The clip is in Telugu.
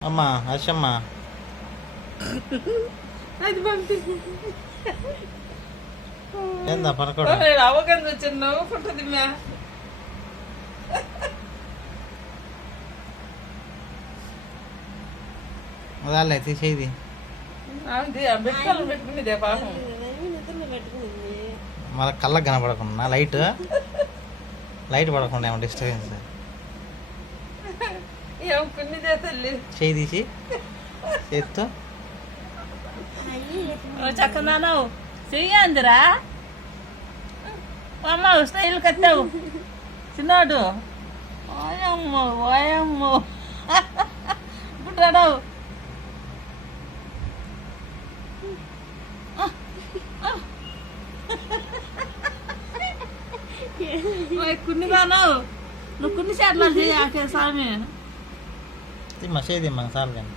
అమ్మా హర్షమ్మా అది పంపి ఏందా పనకోవడం అవగాహన వచ్చాను నవ్వుకుంటుంది మ్యా అదాలే తీసేది అది ఆ బెట్టాలు పెట్టుకునేదే పాపం మళ్ళీ కళ్ళకు కనపడకుండా లైట్ పడకుండా ఏమో డిస్టర్బెన్స్ ఏం కున్నిదే తల్లి చేయి తీసి చేత్తో చక్కనాను చెయ్యందిరా అమ్మ స్టైల్ కట్టావు చిన్నాడు ఓయమ్మో ఓయమ్మో పుట్టాడు కున్నిదాను నువ్వు కొన్ని చేట్లా చేయ స్వామి తిమ్మా చేయి తిమ్మా చాలు కానీ